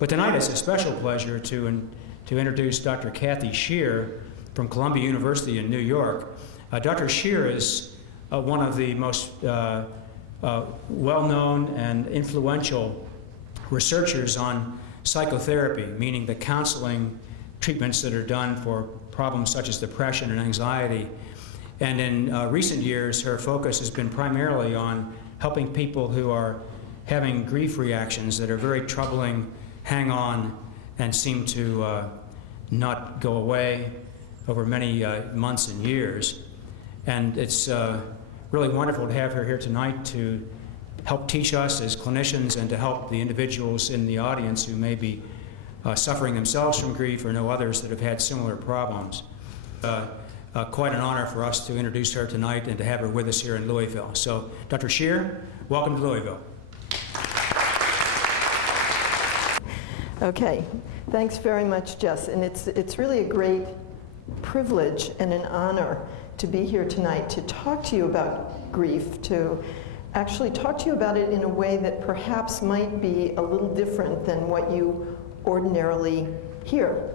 But tonight it's a special pleasure to introduce Dr. Kathy Shear from Columbia University in New York. Dr. Shear is one of the most well-known and influential researchers on psychotherapy, meaning the counseling treatments that are done for problems such as depression and anxiety. And in recent years, her focus has been primarily on helping people who are having grief reactions that are very troubling, hang on, and seem to not go away over many months and years. And it's really wonderful to have her here tonight to help teach us as clinicians and to help the individuals in the audience who may be suffering themselves from grief or know others that have had similar problems. Quite an honor for us to introduce her tonight and to have her with us here in Louisville. So, Dr. Shear, welcome to Louisville. Okay, thanks very much, Jess. And it's really a great privilege and an honor to be here tonight to talk to you about grief, to actually talk to you about it in a way that perhaps might be a little different than what you ordinarily hear.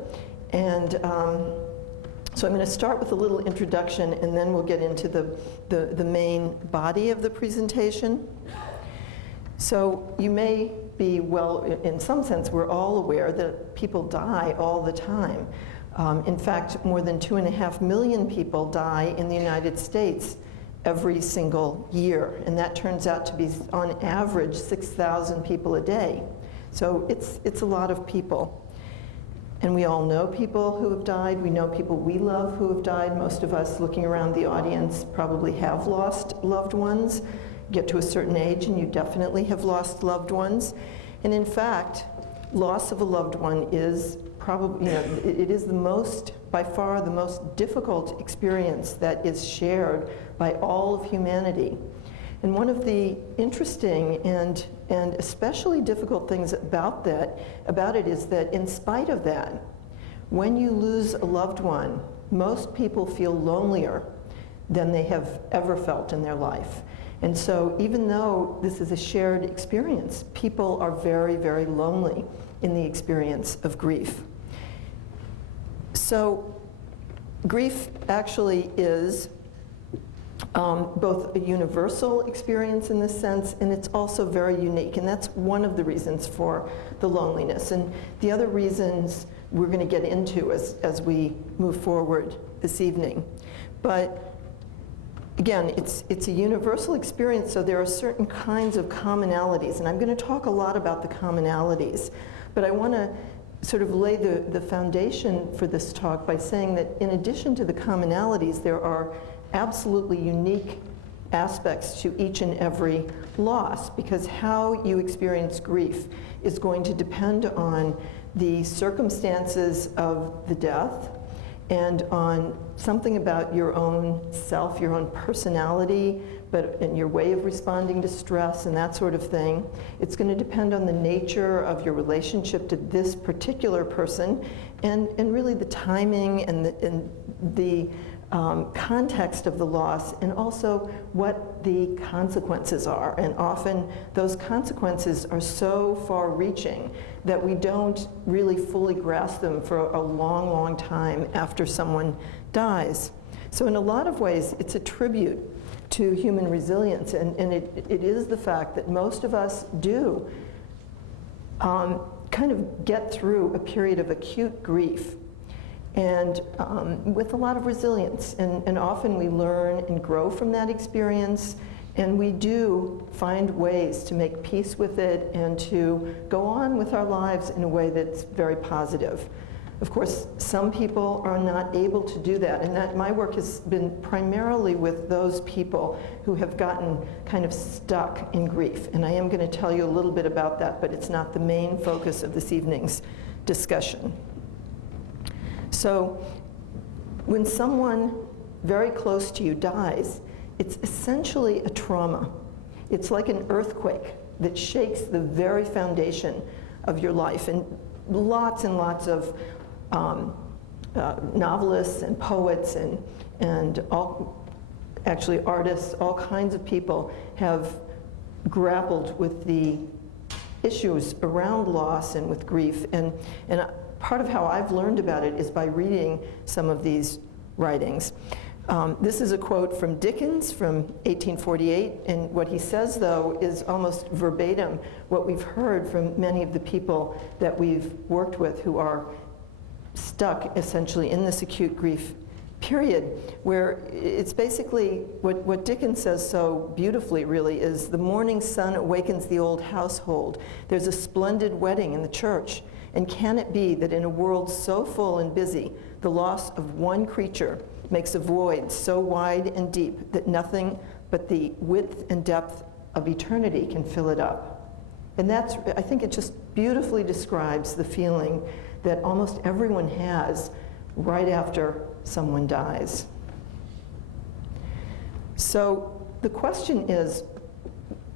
And so I'm going to start with a little introduction, and then we'll get into the main body of the presentation. So you may be, well, in some sense, we're all aware that people die all the time. In fact, more than 2.5 million people die in the United States every single year, and that turns out to be, on average, 6,000 people a day. So it's a lot of people. And we all know people who have died. We know people we love who have died. Most of us looking around the audience probably have lost loved ones. Get to a certain age and you definitely have lost loved ones. And in fact, loss of a loved one is probably, it is the most, by far the most difficult experience that is shared by all of humanity. And one of the interesting and especially difficult things about it is that in spite of that, when you lose a loved one, most people feel lonelier than they have ever felt in their life. And so even though this is a shared experience, people are very, very lonely in the experience of grief. So grief actually is both a universal experience in this sense, and it's also very unique, and that's one of the reasons for the loneliness. And the other reasons we're going to get into as we move forward this evening. But again, it's a universal experience, so there are certain kinds of commonalities, and I'm going to talk a lot about the commonalities, but I want to sort of lay the foundation for this talk by saying that in addition to the commonalities, there are absolutely unique aspects to each and every loss, because how you experience grief is going to depend on the circumstances of the death and on something about your own self, your own personality, and your way of responding to stress and that sort of thing. It's going to depend on the nature of your relationship to this particular person, and really the timing and the context of the loss, and also what the consequences are. And often those consequences are so far-reaching that we don't really fully grasp them for a long, long time after someone dies. So in a lot of ways, it's a tribute to human resilience, and it is the fact that most of us do kind of get through a period of acute grief, and with a lot of resilience, and often we learn and grow from that experience, and we do find ways to make peace with it and to go on with our lives in a way that's very positive. Of course, some people are not able to do that, and that my work has been primarily with those people who have gotten kind of stuck in grief, and I am going to tell you a little bit about that, but it's not the main focus of this evening's discussion. So when someone very close to you dies, it's essentially a trauma. It's like an earthquake that shakes the very foundation of your life. And lots of novelists and poets and actually artists, all kinds of people have grappled with the issues around loss and with grief. And part of how I've learned about it is by reading some of these writings. This is a quote from Dickens from 1848, and what he says, though, is almost verbatim what we've heard from many of the people that we've worked with who are stuck essentially in this acute grief period, where it's basically what Dickens says so beautifully, really, is the morning sun awakens the old household. There's a splendid wedding in the church, and can it be that in a world so full and busy, the loss of one creature makes a void so wide and deep that nothing but the width and depth of eternity can fill it up? And I think it just beautifully describes the feeling that almost everyone has right after someone dies. So the question is,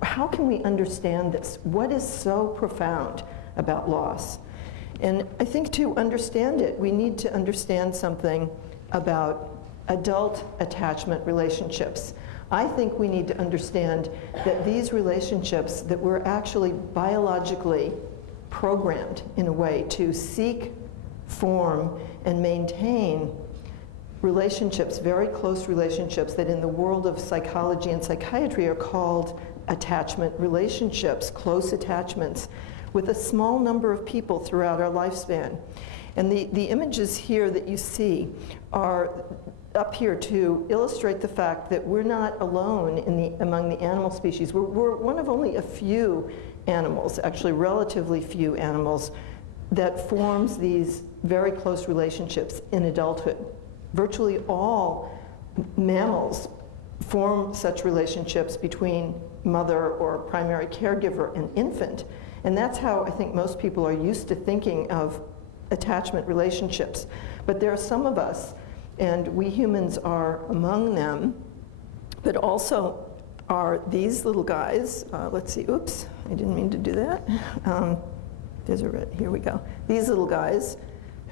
how can we understand this? What is so profound about loss? And I think to understand it, we need to understand something about adult attachment relationships. I think we need to understand that these relationships, that we're actually biologically programmed in a way to seek, form, and maintain relationships, very close relationships that in the world of psychology and psychiatry are called attachment relationships, close attachments, with a small number of people throughout our lifespan. And the images here that you see are up here to illustrate the fact that we're not alone among the animal species. We're one of only a few animals, actually relatively few animals, that forms these very close relationships in adulthood. Virtually all mammals form such relationships between mother or primary caregiver and infant. And that's how I think most people are used to thinking of attachment relationships. But there are some of us, and we humans are among them, but also are these little guys. Let's see, oops, I didn't mean to do that. There's a red, here we go. These little guys,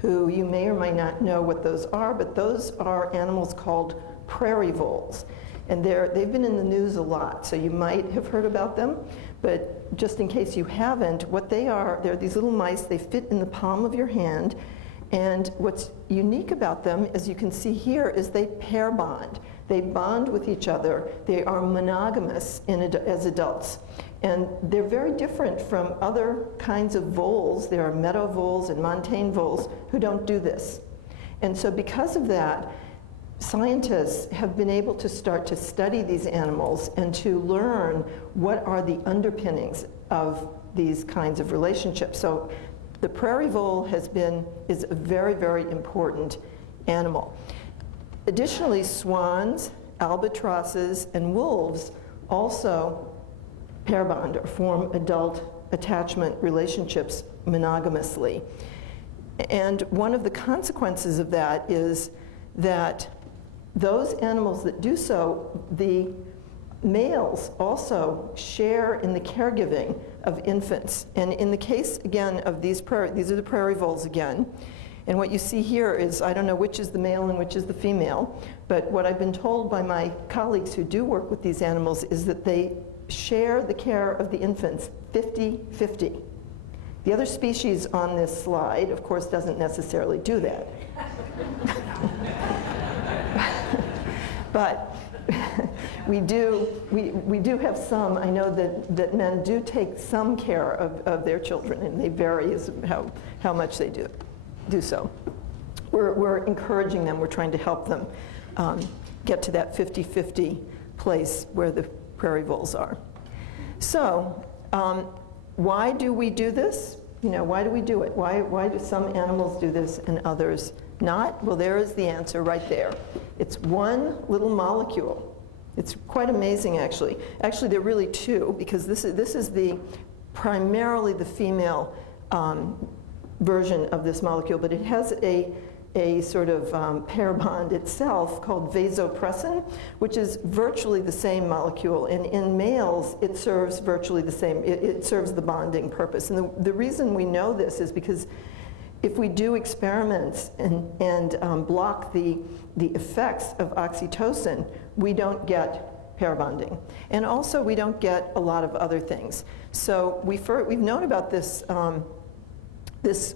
who you may or may not know what those are, but those are animals called prairie voles. And they've been in the news a lot, so you might have heard about them. But just in case you haven't, what they are, they're these little mice. They fit in the palm of your hand. And what's unique about them, as you can see here, is they pair bond. They bond with each other. They are monogamous as adults. And they're very different from other kinds of voles. There are meadow voles and montane voles who don't do this. And so because of that, scientists have been able to start to study these animals and to learn what are the underpinnings of these kinds of relationships. So the prairie vole is a very, very important animal. Additionally, swans, albatrosses, and wolves also pair bond or form adult attachment relationships monogamously. And one of the consequences of that is that those animals that do so, the males also share in the caregiving of infants. And in the case, again, of these are the prairie voles again. And what you see here is, I don't know which is the male and which is the female, but what I've been told by my colleagues who do work with these animals is that they share the care of the infants 50-50. The other species on this slide, of course, doesn't necessarily do that. But we do have some. I know that men do take some care of their children, and they vary as how much they do so. We're encouraging them. We're trying to help them get to that 50-50 place where the prairie voles are. So why do we do this? Why do we do it? Why do some animals do this and others not? Well, there is the answer right there. It's one little molecule. It's quite amazing, actually. Actually, there are really two, because this is primarily the female version of this molecule, but it has a sort of pair bond itself called vasopressin, which is virtually the same molecule. And in males, it serves virtually the same. It serves the bonding purpose. And the reason we know this is because if we do experiments and block the effects of oxytocin, we don't get pair bonding. And also, we don't get a lot of other things. So we've known about this, it's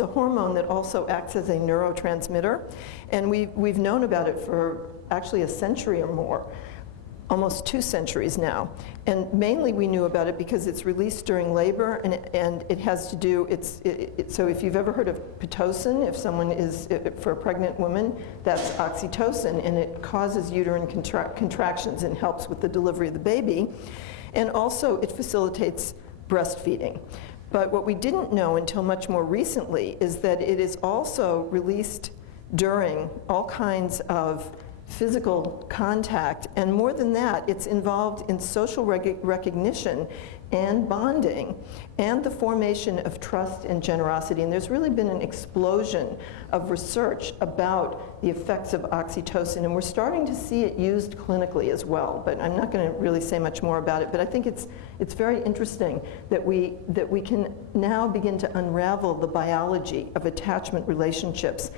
a hormone that also acts as a neurotransmitter, and we've known about it for actually a century or more, almost 2 centuries now. And mainly we knew about it because it's released during labor, and it has to do, so if you've ever heard of Pitocin, if someone is, for a pregnant woman, that's oxytocin, and it causes uterine contractions and helps with the delivery of the baby. And also it facilitates breastfeeding. But what we didn't know until much more recently is that it is also released during all kinds of physical contact, and more than that, it's involved in social recognition and bonding and the formation of trust and generosity. And there's really been an explosion of research about the effects of oxytocin, and we're starting to see it used clinically as well, but I'm not going to really say much more about it. But I think it's very interesting that we can now begin to unravel the biology of attachment relationships.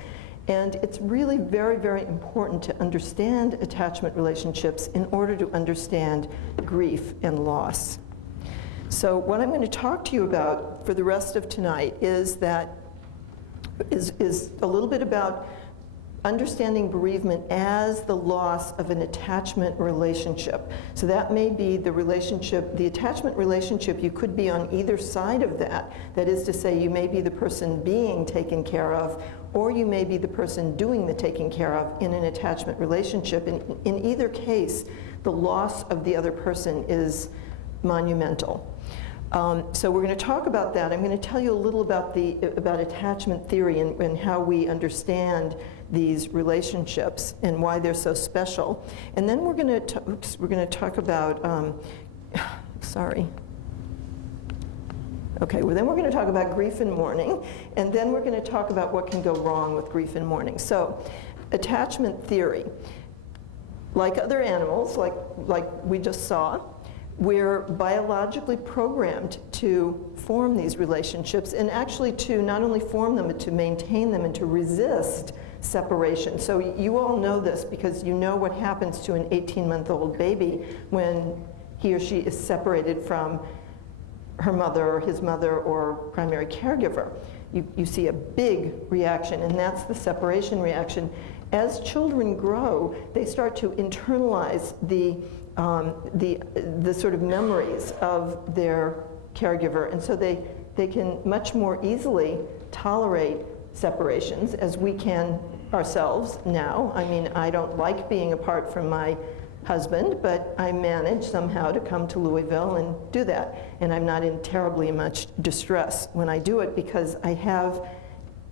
And it's really very, very important to understand attachment relationships in order to understand grief and loss. So what I'm going to talk to you about for the rest of tonight is a little bit about understanding bereavement as the loss of an attachment relationship. So that may be the relationship, the attachment relationship, you could be on either side of that. That is to say, you may be the person being taken care of, or you may be the person doing the taking care of in an attachment relationship. And in either case, the loss of the other person is monumental. So we're going to talk about that. I'm going to tell you a little about attachment theory and how we understand these relationships and why they're so special. And then we're going to talk about sorry. Okay, well then we're going to talk about grief and mourning, and then we're going to talk about what can go wrong with grief and mourning. So, attachment theory. Like other animals, like we just saw, we're biologically programmed to form these relationships, and actually to not only form them, but to maintain them and to resist separation. So you all know this because you know what happens to an 18-month-old baby when he or she is separated from her mother or his mother or primary caregiver. You see a big reaction, and that's the separation reaction. As children grow, they start to internalize the sort of memories of their caregiver, and so they can much more easily tolerate separations, as we can ourselves now. I mean, I don't like being apart from my husband, but I manage somehow to come to Louisville and do that. And I'm not in terribly much distress when I do it because I have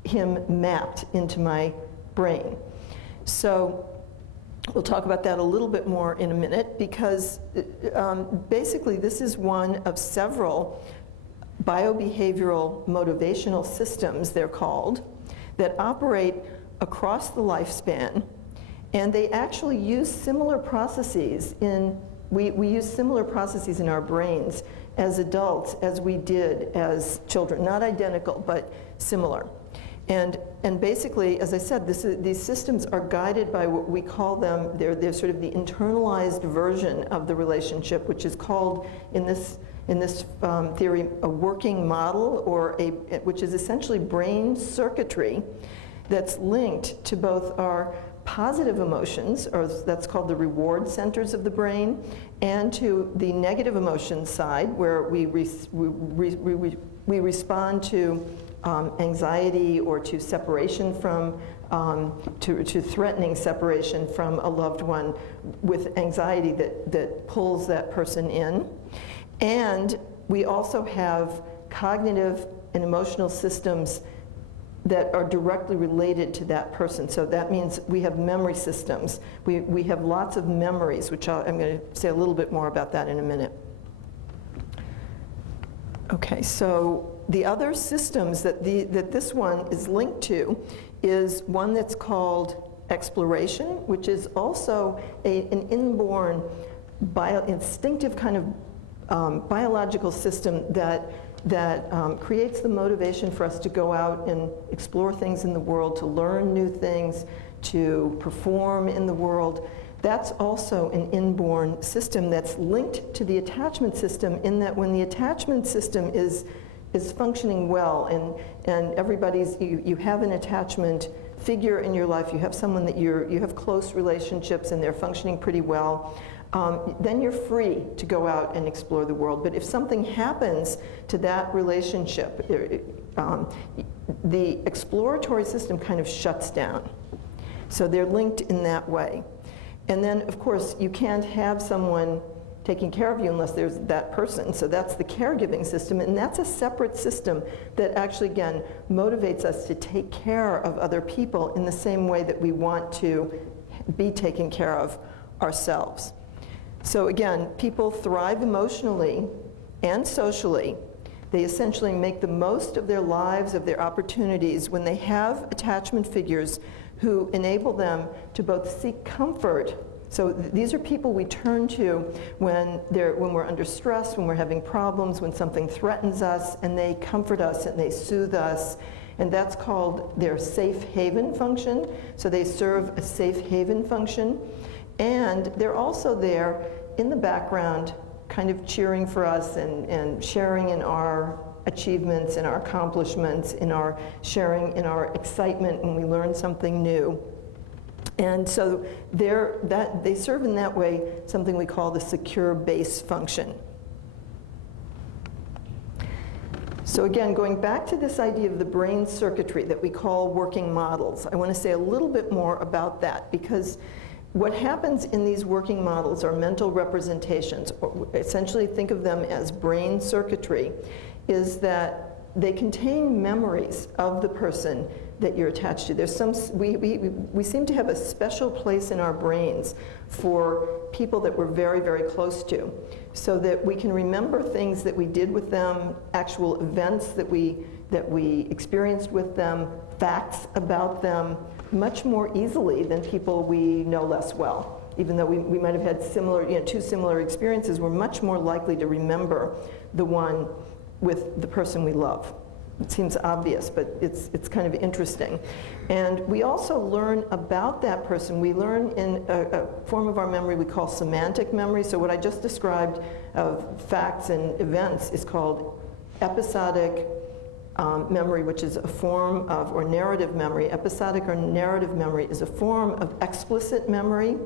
him mapped into my brain. So we'll talk about that a little bit more in a minute, because basically this is one of several biobehavioral motivational systems, they're called, that operate across the lifespan. And they actually use similar processes we use similar processes in our brains as adults as we did as children. Not identical, but similar. And basically, as I said, these systems are guided by what we call them, they're sort of the internalized version of the relationship, which is called, in this theory, a working model, or which is essentially brain circuitry that's linked to both our positive emotions, or that's called the reward centers of the brain, and to the negative emotion side, where we respond to anxiety or to separation from, to threatening separation from a loved one with anxiety that pulls that person in. And we also have cognitive and emotional systems that are directly related to that person. So that means we have memory systems. We have lots of memories, which I'm going to say a little bit more about that in a minute. Okay, so the other systems that this one is linked to is one that's called exploration, which is also an inborn instinctive kind of biological system that creates the motivation for us to go out and explore things in the world, to learn new things, to perform in the world. That's also an inborn system that's linked to the attachment system, in that when the attachment system is functioning well, and everybody's, you have an attachment figure in your life, you have someone that you have close relationships and they're functioning pretty well, then you're free to go out and explore the world. But if something happens to that relationship, the exploratory system kind of shuts down. So they're linked in that way. And then, of course, you can't have someone taking care of you unless there's that person. So that's the caregiving system, and that's a separate system that actually, again, motivates us to take care of other people in the same way that we want to be taken care of ourselves. So again, people thrive emotionally and socially. They essentially make the most of their lives, of their opportunities, when they have attachment figures who enable them to both seek comfort. So these are people we turn to when we're under stress, when we're having problems, when something threatens us, and they comfort us and they soothe us. And that's called their safe haven function. So they serve a safe haven function. And they're also there in the background, kind of cheering for us and sharing in our achievements, in our accomplishments, in our sharing, in our excitement when we learn something new. And so they serve in that way something we call the secure base function. So again, going back to this idea of the brain circuitry that we call working models, I want to say a little bit more about that, because what happens in these working models are mental representations, or essentially think of them as brain circuitry, is that they contain memories of the person that you're attached to. There's we seem to have a special place in our brains for people that we're very, very close to, so that we can remember things that we did with them, actual events that we experienced with them, facts about them, much more easily than people we know less well. Even though we might have had similar, two similar experiences, we're much more likely to remember the one with the person we love. It seems obvious, but it's kind of interesting. And we also learn about that person. We learn in a form of our memory we call semantic memory. So what I just described of facts and events is called episodic memory, which is a form of, or narrative memory. Episodic or narrative memory is a form of explicit memory.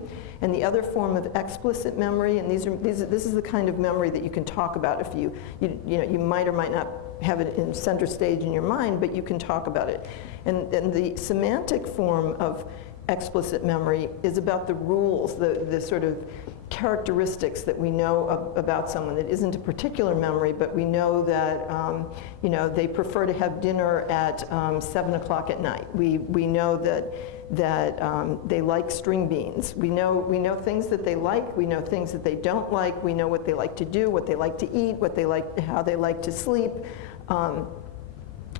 And the other form of explicit memory, and this is the kind of memory that you can talk about if you might or might not have it in center stage in your mind, but you can talk about it. And the semantic form of explicit memory is about the rules, the sort of characteristics that we know about someone. That isn't a particular memory, but we know that they prefer to have dinner at 7 o'clock at night. We know that they like string beans. We know things that they like. We know things that they don't like. We know what they like to do, what they like to eat, how they like to sleep.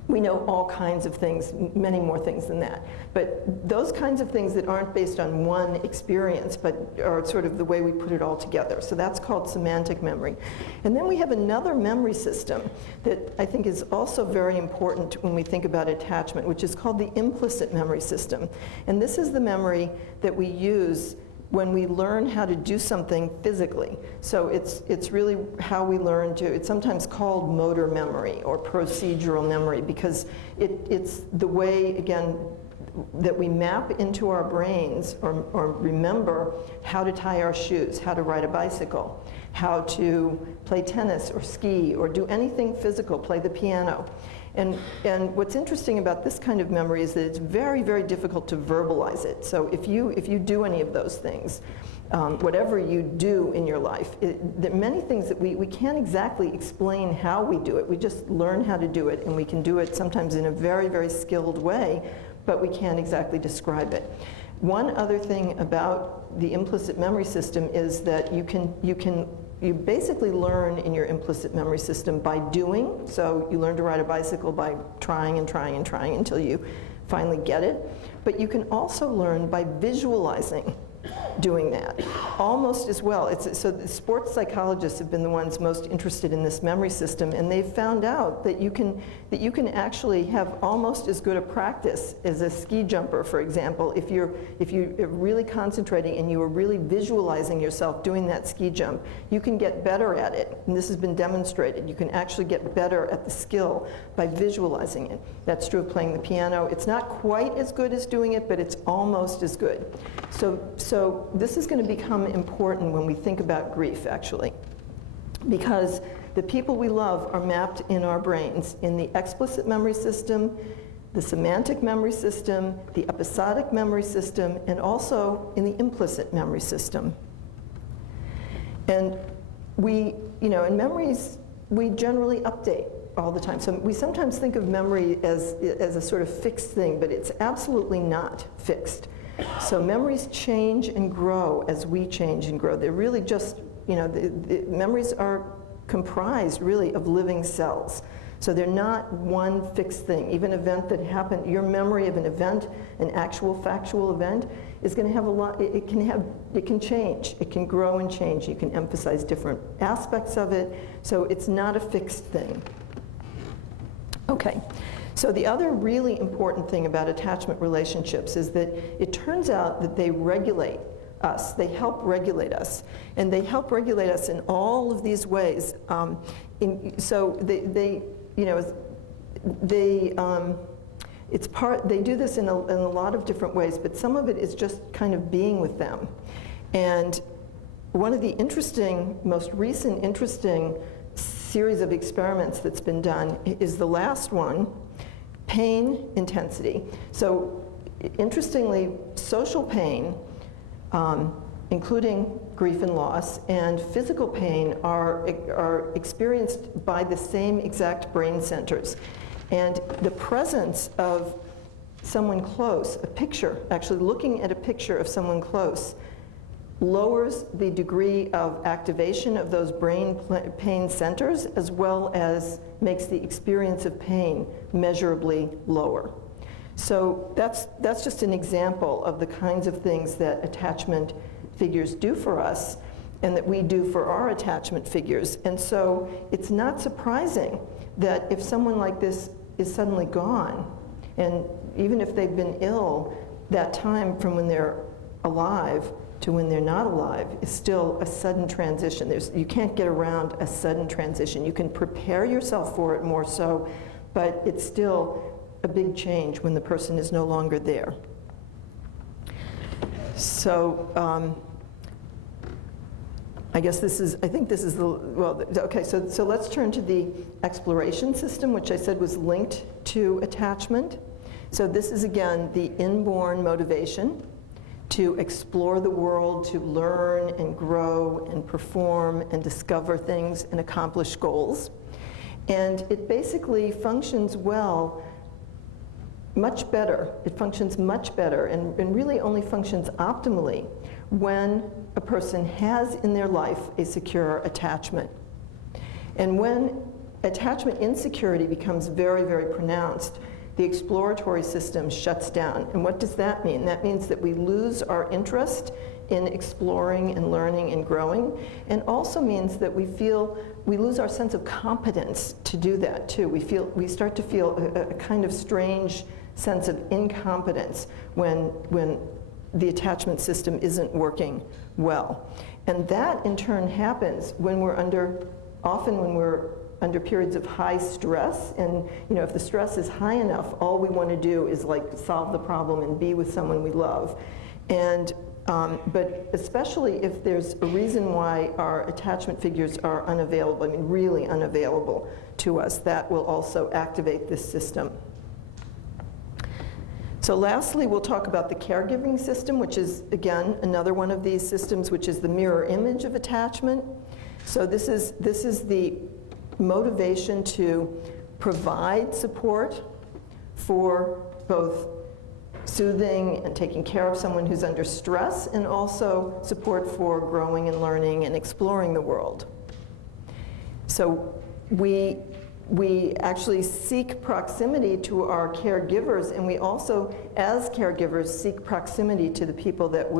We know all kinds of things, many more things than that. But those kinds of things that aren't based on one experience, but are sort of the way we put it all together. So that's called semantic memory. And then we have another memory system that I think is also very important when we think about attachment, which is called the implicit memory system. And this is the memory that we use when we learn how to do something physically. So it's really how we learn to, it's sometimes called motor memory or procedural memory, because it's the way, again, that we map into our brains or remember how to tie our shoes, how to ride a bicycle, how to play tennis or ski or do anything physical, play the piano. And what's interesting about this kind of memory is that it's very, very difficult to verbalize it. So if you do any of those things, whatever you do in your life, there are many things that we can't exactly explain how we do it. We just learn how to do it, and we can do it sometimes in a very, very skilled way, but we can't exactly describe it. One other thing about the implicit memory system is that you basically learn in your implicit memory system by doing. So you learn to ride a bicycle by trying and trying and trying until you finally get it. But you can also learn by visualizing doing that, almost as well. So the sports psychologists have been the ones most interested in this memory system, and they've found out that you can actually have almost as good a practice as a ski jumper, for example, if you're really concentrating and you are really visualizing yourself doing that ski jump. You can get better at it, and this has been demonstrated. You can actually get better at the skill by visualizing it. That's true of playing the piano. It's not quite as good as doing it, but it's almost as good. So this is going to become important when we think about grief, actually, because the people we love are mapped in our brains in the explicit memory system, the semantic memory system, the episodic memory system, and also in the implicit memory system. And in memories, we generally update all the time. So we sometimes think of memory as a sort of fixed thing, but it's absolutely not fixed. So memories change and grow as we change and grow. They're really just, the memories are comprised really of living cells. So they're not one fixed thing. Even an event that happened, your memory of an event, an actual factual event, is going to have a lot, it can change. It can grow and change. You can emphasize different aspects of it. So it's not a fixed thing. Okay. So the other really important thing about attachment relationships is that it turns out that they regulate us. They help regulate us. And they help regulate us in all of these ways. They do this in a lot of different ways, but some of it is just kind of being with them. And one of the most recent interesting series of experiments that's been done is the last one, pain intensity. So interestingly, social pain, including grief and loss, and physical pain are experienced by the same exact brain centers. And the presence of someone close, a picture, actually looking at a picture of someone close, lowers the degree of activation of those pain centers, as well as makes the experience of pain measurably lower. So that's just an example of the kinds of things that attachment figures do for us and that we do for our attachment figures. And so it's not surprising that if someone like this is suddenly gone, and even if they've been ill, that time from when they're alive to when they're not alive is still a sudden transition. You can't get around a sudden transition. You can prepare yourself for it more so, but it's still a big change when the person is no longer there. So I think this is okay, so let's turn to the exploration system, which I said was linked to attachment. So this is, again, the inborn motivation to explore the world, to learn and grow and perform and discover things and accomplish goals. And it basically functions much better. It functions much better and really only functions optimally when a person has in their life a secure attachment. And when attachment insecurity becomes very, very pronounced, the exploratory system shuts down. And what does that mean? That means that we lose our interest in exploring and learning and growing, and also means that we lose our sense of competence to do that too. We start to feel a kind of strange sense of incompetence when the attachment system isn't working well. And that in turn happens when we're often when we're under periods of high stress, and if the stress is high enough, all we want to do is solve the problem and be with someone we love. And but especially if there's a reason why our attachment figures are unavailable, really unavailable to us, that will also activate this system. So lastly, we'll talk about the caregiving system, which is, again, another one of these systems, which is the mirror image of attachment. So this is the motivation to provide support for both soothing and taking care of someone who's under stress, and also support for growing and learning and exploring the world. So we actually seek proximity to our caregivers, and we also, as caregivers, seek proximity to the people that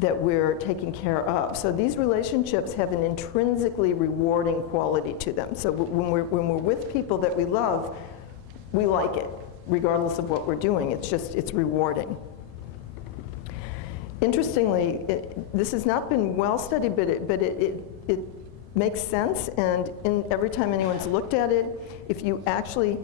that we're taking care of. So these relationships have an intrinsically rewarding quality to them. So when we're with people that we love, we like it, regardless of what we're doing. It's rewarding. Interestingly, this has not been well studied, but it makes sense, and every time anyone's looked at it, if you actually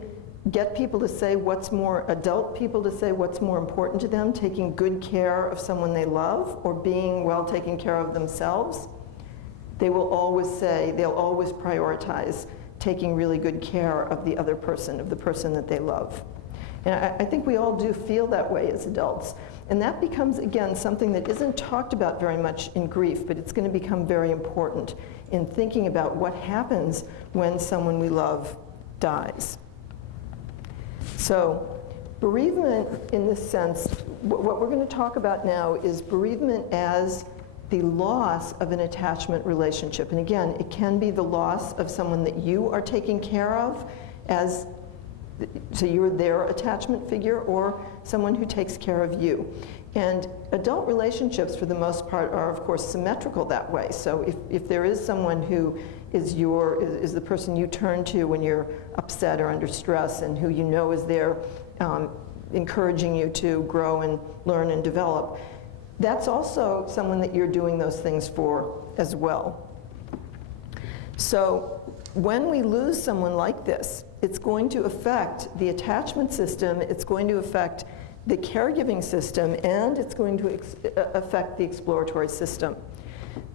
get people to say adult people to say what's more important to them, taking good care of someone they love or being well taken care of themselves, they will always say, they'll always prioritize taking really good care of the other person, of the person that they love. And I think we all do feel that way as adults. And that becomes, again, something that isn't talked about very much in grief, but it's going to become very important in thinking about what happens when someone we love dies. So bereavement, in this sense, what we're going to talk about now is bereavement as the loss of an attachment relationship. And again, it can be the loss of someone that you are taking care of, so you're their attachment figure, or someone who takes care of you. And adult relationships, for the most part, are of course symmetrical that way. So if there is someone who is the person you turn to when you're upset or under stress, and who you know is there encouraging you to grow and learn and develop, that's also someone that you're doing those things for as well. So when we lose someone like this, it's going to affect the attachment system, it's going to affect the caregiving system, and it's going to affect the exploratory system.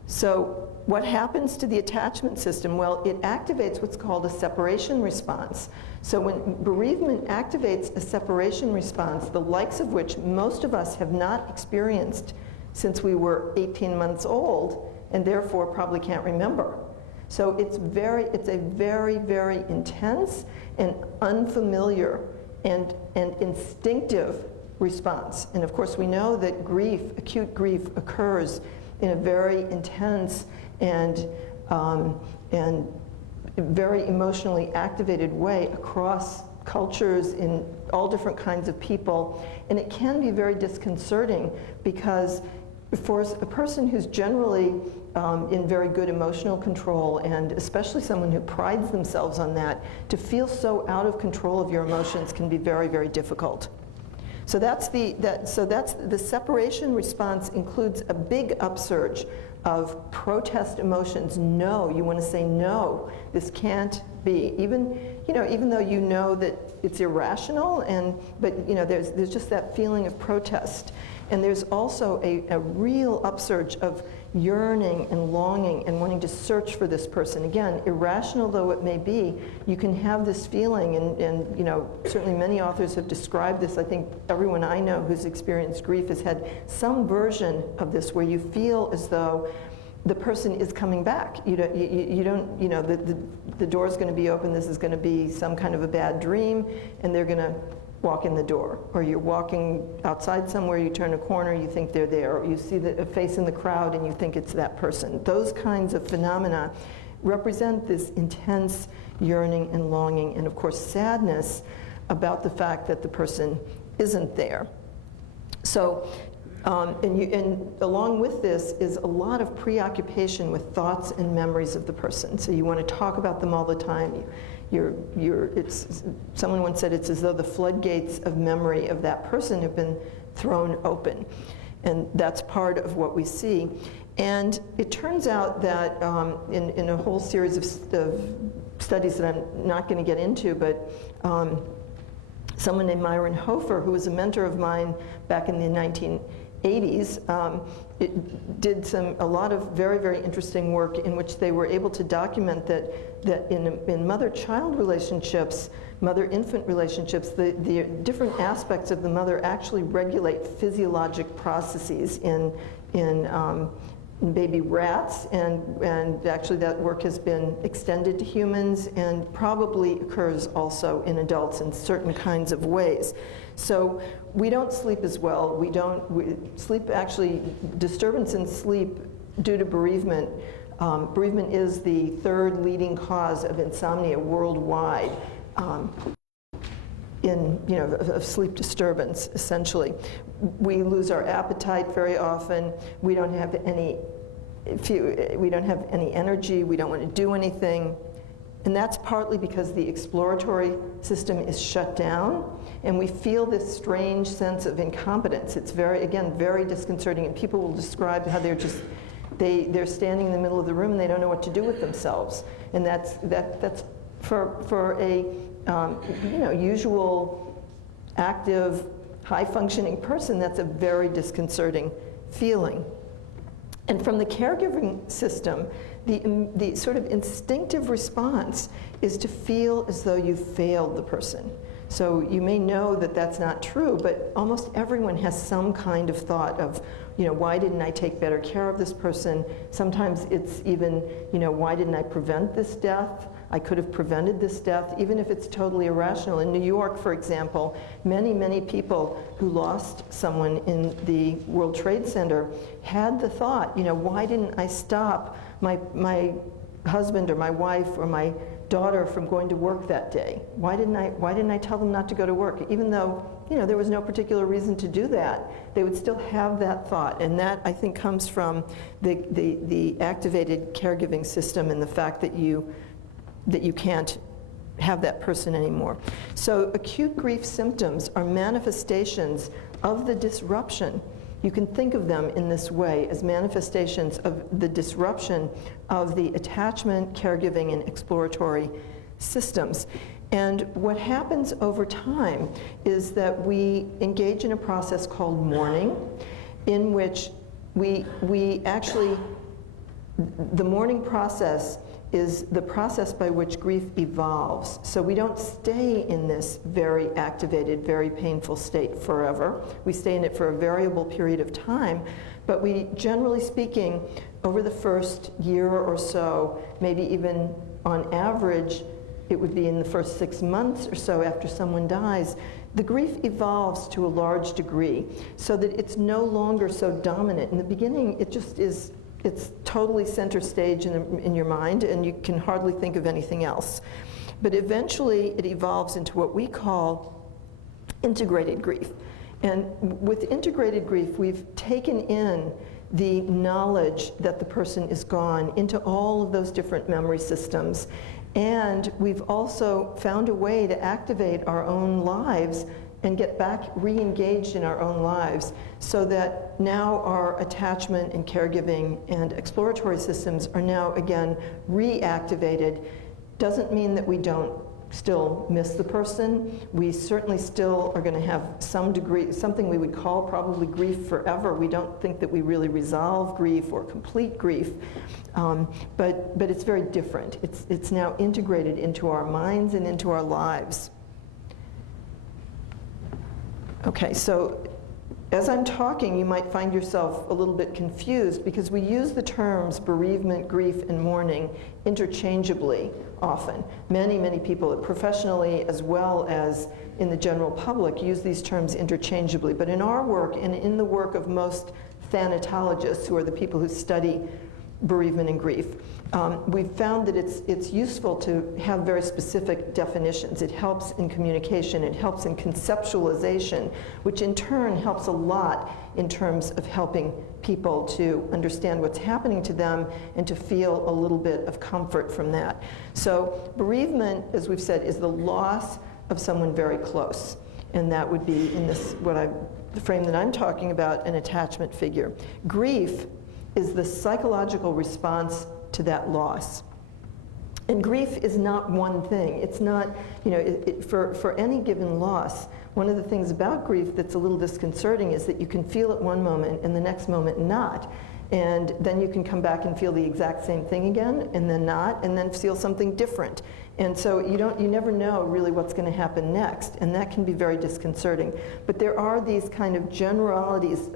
So what happens to the attachment system? Well, it activates what's called a separation response. So when bereavement activates a separation response, the likes of which most of us have not experienced since we were 18 months old, and therefore probably can't remember. So it's a very, very intense and unfamiliar and instinctive response. And of course we know that grief, acute grief, occurs in a very intense and very emotionally activated way across cultures, in all different kinds of people. And it can be very disconcerting, because for a person who's generally in very good emotional control, and especially someone who prides themselves on that, to feel so out of control of your emotions can be very, very difficult. So that's the separation response includes a big upsurge of protest emotions. No, you want to say no, this can't be. Even though you know that it's irrational, but there's just that feeling of protest. And there's also a real upsurge of yearning and longing and wanting to search for this person. Again, irrational though it may be, you can have this feeling, and certainly many authors have described this. I think everyone I know who's experienced grief has had some version of this, where you feel as though the person is coming back. The door's going to be open, this is going to be some kind of a bad dream, and they're going to walk in the door. Or you're walking outside somewhere, you turn a corner, you think they're there, or you see a face in the crowd and you think it's that person. Those kinds of phenomena represent this intense yearning and longing, and of course sadness about the fact that the person isn't there. So, and along with this is a lot of preoccupation with thoughts and memories of the person. So you want to talk about them all the time. Someone once said it's as though the floodgates of memory of that person have been thrown open. And that's part of what we see. And it turns out that in a whole series of studies that I'm not going to get into, but someone named Myron Hofer, who was a mentor of mine back in the 1980s, did a lot of very, very interesting work in which they were able to document that in mother-child relationships, mother-infant relationships, the different aspects of the mother actually regulate physiologic processes in baby rats, and actually that work has been extended to humans and probably occurs also in adults in certain kinds of ways. So we don't sleep as well. Disturbance in sleep due to bereavement. Bereavement is the third leading cause of insomnia worldwide, of sleep disturbance, essentially. we lose our appetite very often. We don't have any energy. We don't want to do anything. And that's partly because the exploratory system is shut down, and we feel this strange sense of incompetence. It's again, very disconcerting, and people will describe how they're standing in the middle of the room and they don't know what to do with themselves. And that's for a usual, active, high-functioning person, that's a very disconcerting feeling. And from the caregiving system, the sort of instinctive response is to feel as though you've failed the person. So you may know that that's not true, but almost everyone has some kind of thought of, why didn't I take better care of this person? Sometimes it's even, why didn't I prevent this death? I could have prevented this death, even if it's totally irrational. In New York, for example, many, many people who lost someone in the World Trade Center had the thought, why didn't I stop my husband or my wife or my daughter from going to work that day? Why didn't I tell them not to go to work? Even though, there was no particular reason to do that, they would still have that thought. And that, I think, comes from the activated caregiving system and the fact that you can't have that person anymore. So acute grief symptoms are manifestations of the disruption. You can think of them in this way, as manifestations of the disruption of the attachment, caregiving, and exploratory systems. And what happens over time is that we engage in a process called mourning, in which we actually, the mourning process is the process by which grief evolves. So we don't stay in this very activated, very painful state forever. We stay in it for a variable period of time, but we, generally speaking, over the first year or so, maybe even on average, it would be in the first 6 months or so after someone dies, the grief evolves to a large degree so that it's no longer so dominant. In the beginning, it just is, it's totally center stage in your mind, and you can hardly think of anything else. But eventually, it evolves into what we call integrated grief. And with integrated grief, we've taken in the knowledge that the person is gone into all of those different memory systems. And we've also found a way to activate our own lives and get back re-engaged in our own lives, so that now our attachment and caregiving and exploratory systems are now again reactivated. Doesn't mean that we don't still miss the person. We certainly still are going to have some degree, something we would call probably grief forever. We don't think that we really resolve grief or complete grief, but it's very different. It's now integrated into our minds and into our lives. Okay, so as I'm talking, you might find yourself a little bit confused because we use the terms bereavement, grief, and mourning interchangeably often. Many, many people, professionally as well as in the general public, use these terms interchangeably. But in our work, and in the work of most thanatologists, who are the people who study bereavement and grief, we've found that it's useful to have very specific definitions. It helps in communication, it helps in conceptualization, which in turn helps a lot in terms of helping people to understand what's happening to them and to feel a little bit of comfort from that. So bereavement, as we've said, is the loss of someone very close. And that would be in this, the frame that I'm talking about, an attachment figure. Grief is the psychological response to that loss. And grief is not one thing. It's not, for any given loss, one of the things about grief that's a little disconcerting is that you can feel it one moment and the next moment not. And then you can come back and feel the exact same thing again, and then not, and then feel something different. And so you never know really what's going to happen next, and that can be very disconcerting. But there are these kind of generalities,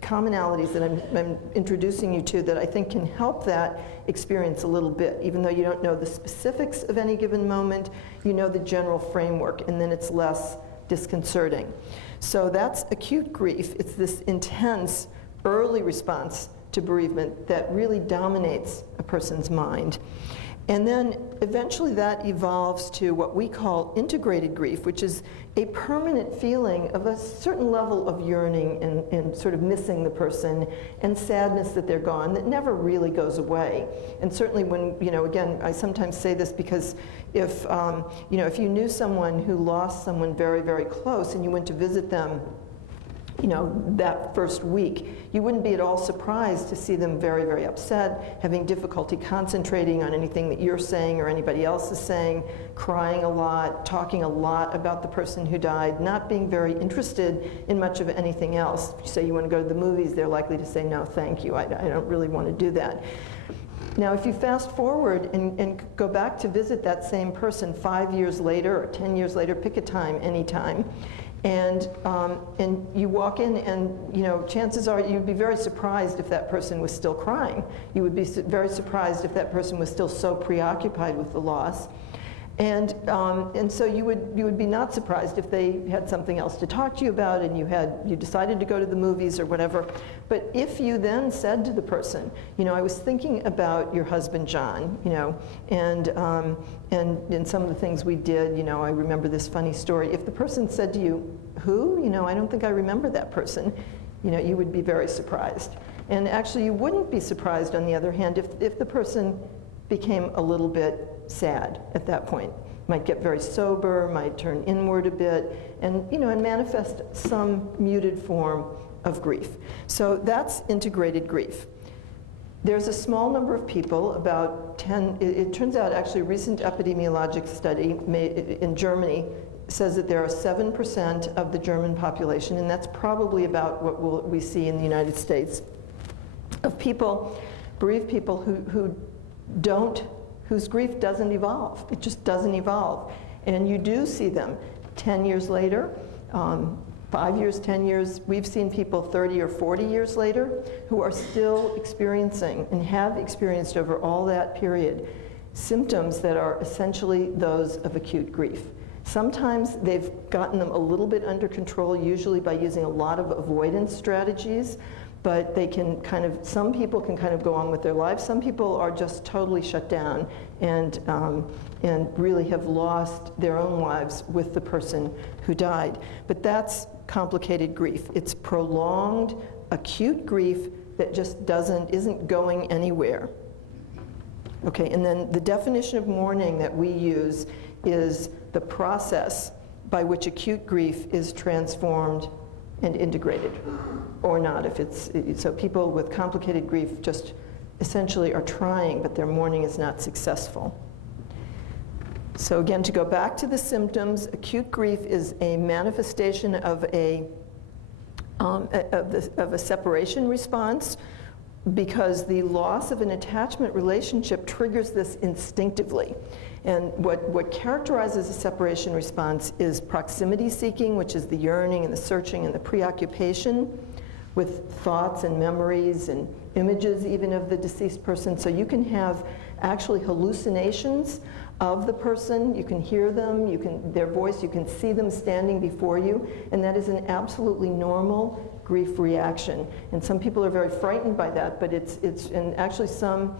commonalities that I'm introducing you to that I think can help that experience a little bit. Even though you don't know the specifics of any given moment, you know the general framework, and then it's less disconcerting. So that's acute grief. It's this intense early response to bereavement that really dominates a person's mind. And then eventually that evolves to what we call integrated grief, which is a permanent feeling of a certain level of yearning and sort of missing the person and sadness that they're gone that never really goes away. And certainly when, again, I sometimes say this because if you knew someone who lost someone very, very close and you went to visit them, that first week, you wouldn't be at all surprised to see them very, very upset, having difficulty concentrating on anything that you're saying or anybody else is saying, crying a lot, talking a lot about the person who died, not being very interested in much of anything else. If you say you want to go to the movies, they're likely to say, no, thank you, I don't really want to do that. Now, if you fast forward and go back to visit that same person 5 years later or 10 years later, pick a time, any time, and you walk in and, chances are you'd be very surprised if that person was still crying. You would be very surprised if that person was still so preoccupied with the loss. And so you would be not surprised if they had something else to talk to you about and you decided to go to the movies or whatever. But if you then said to the person, I was thinking about your husband John, and in some of the things we did, I remember this funny story. If the person said to you, who? I don't think I remember that person, you would be very surprised. And actually you wouldn't be surprised, on the other hand, if the person became a little bit sad at that point. Might get very sober, might turn inward a bit, and manifest some muted form of grief. So that's integrated grief. There's a small number of people, about 10, it turns out actually a recent epidemiologic study made in Germany says that there are 7% of the German population, and that's probably about what we see in the United States, of people, bereaved people whose grief doesn't evolve. It just doesn't evolve. And you do see them 10 years later, 5 years, 10 years. We've seen people 30 or 40 years later who are still experiencing and have experienced over all that period symptoms that are essentially those of acute grief. Sometimes they've gotten them a little bit under control, usually by using a lot of avoidance strategies, but they can some people can kind of go on with their lives. Some people are just totally shut down and really have lost their own lives with the person who died. But that's complicated grief. It's prolonged, acute grief that just isn't going anywhere. Okay, and then the definition of mourning that we use is the process by which acute grief is transformed and integrated, or not. So people with complicated grief just essentially are trying, but their mourning is not successful. So again, to go back to the symptoms, acute grief is a manifestation of a separation response, because the loss of an attachment relationship triggers this instinctively. And what characterizes a separation response is proximity seeking, which is the yearning and the searching and the preoccupation with thoughts and memories and images even of the deceased person. So you can have actually hallucinations of the person, you can hear them, their voice, you can see them standing before you, and that is an absolutely normal grief reaction. And some people are very frightened by that, but and actually some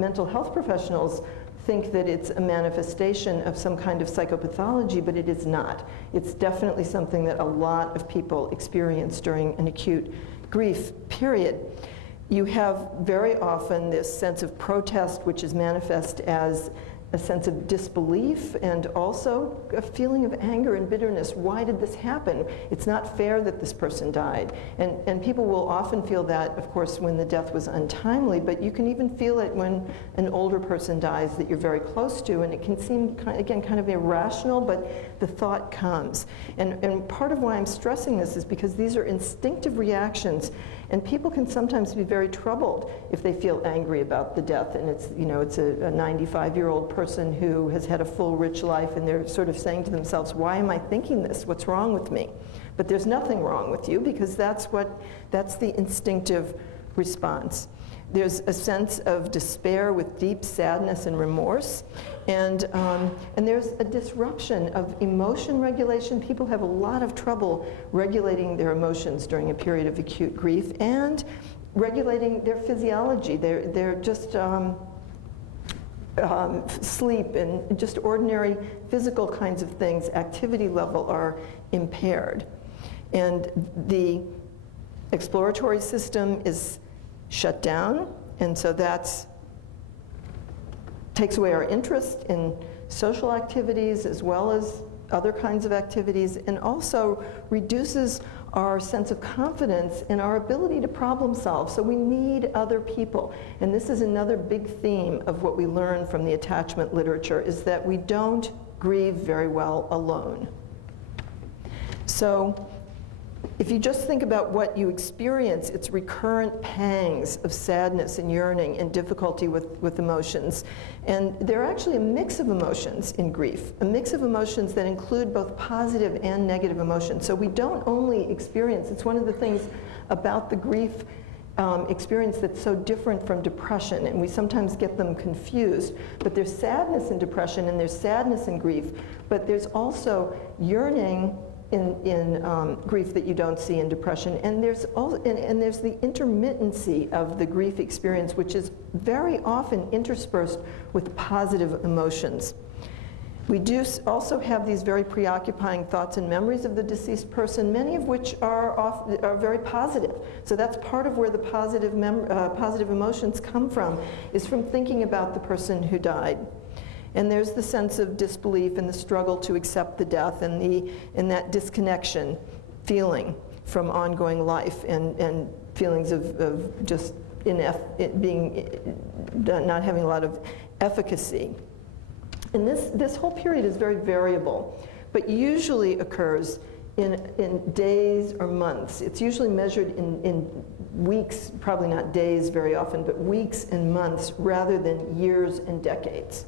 mental health professionals think that it's a manifestation of some kind of psychopathology, but it is not. It's definitely something that a lot of people experience during an acute grief period. You have very often this sense of protest, which is manifest as a sense of disbelief and also a feeling of anger and bitterness. Why did this happen? It's not fair that this person died. And people will often feel that, of course, when the death was untimely, but you can even feel it when an older person dies that you're very close to, and it can seem, again, kind of irrational, but the thought comes. And part of why I'm stressing this is because these are instinctive reactions, and people can sometimes be very troubled if they feel angry about the death, and it's a 95-year-old person who has had a full, rich life, and they're sort of saying to themselves, why am I thinking this? What's wrong with me? But there's nothing wrong with you, because that's the instinctive response. There's a sense of despair with deep sadness and remorse, and there's a disruption of emotion regulation. People have a lot of trouble regulating their emotions during a period of acute grief and regulating their physiology. They're just sleep and just ordinary physical kinds of things, activity level, are impaired. And the exploratory system is shut down, and so that takes away our interest in social activities as well as other kinds of activities, and also reduces our sense of confidence in our ability to problem solve. So we need other people. And this is another big theme of what we learn from the attachment literature, is that we don't grieve very well alone. So if you just think about what you experience, it's recurrent pangs of sadness and yearning and difficulty with emotions. And they're actually a mix of emotions in grief, a mix of emotions that include both positive and negative emotions. So we don't only experience, it's one of the things about the grief experience that's so different from depression, and we sometimes get them confused. But there's sadness in depression, and there's sadness in grief, but there's also yearning in grief that you don't see in depression. And there's there's the intermittency of the grief experience, which is very often interspersed with positive emotions. We do also have these very preoccupying thoughts and memories of the deceased person, many of which are very positive. So that's part of where the positive emotions come from, is from thinking about the person who died. And there's the sense of disbelief and the struggle to accept the death, and that disconnection feeling from ongoing life, and feelings of just not having a lot of efficacy. And this whole period is very variable, but usually occurs in days or months. It's usually measured in weeks, probably not days very often, but weeks and months rather than years and decades.